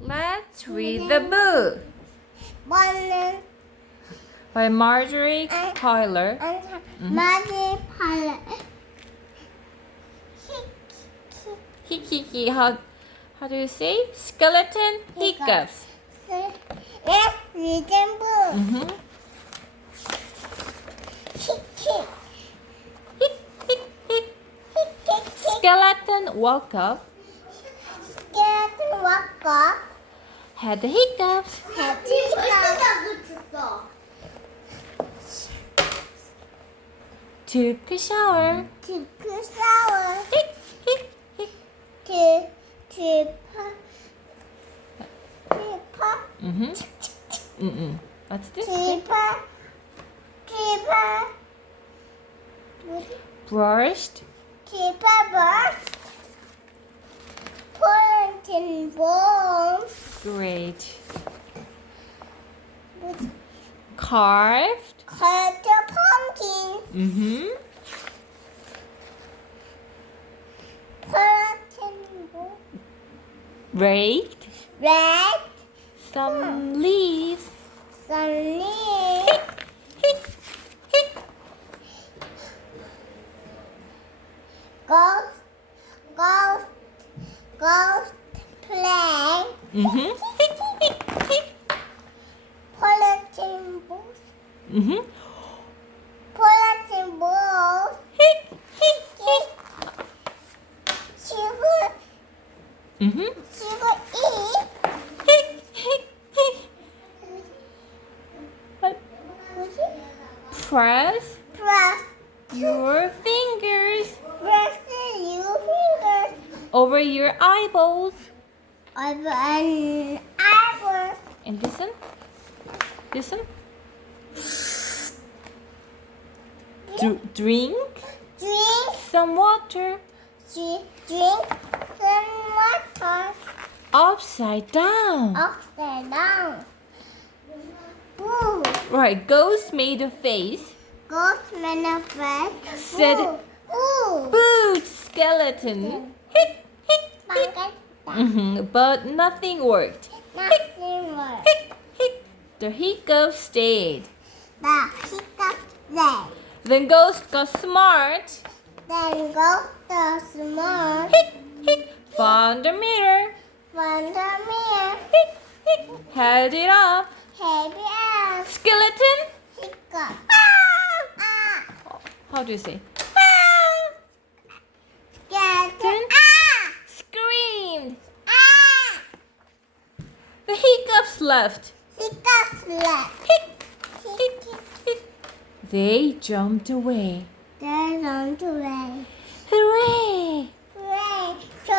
Let's read the book One by Marjorie Tyler. Marjorie Tyler. Hikiki, how do you say? Skeleton hiccups. Let's read the book. Mm-hmm. Skeleton woke up, Skeleton woke up. had the hiccups. Took a shower. Took a shower. Hic, hic, hic. Mm-hmm. What's this? Brushed. Pointing balls. Great. Carved. Cut the pumpkin. Mm-hmm. Pointing balls. Raked. Red. Some leaves. Some leaves. Hic, hic. Ghost play. Mm-hmm. Hic, hic, hic. Pointing balls. Mm-hmm. Pointing balls. Hic, hic, hic. Sugar. Mm-hmm. Sugar eat. Hic, hic, hic. What? Press Press your fingers your fingers over your eyeballs. over an apple. And listen. Listen. Drink Drink some water some water upside down. upside down. Boo. Right, ghost made a face. Ghost manifest. Said- Boo. Boot skeleton. Hic, hic, hic. But nothing worked. Nothing works. Hic, hic. The hiccup stayed. The hiccup there. Then ghost got smart. Then go the small Hic, hic. Found the mirror. from the mirror. Hic, hic. Held it up. Heavy ass. Skeleton. Hiccup. Ah. How do you say? Skeleton. Screamed. Ah. The hiccups left. Hiccups left. Hic, hic, hic. They jumped away. They don't do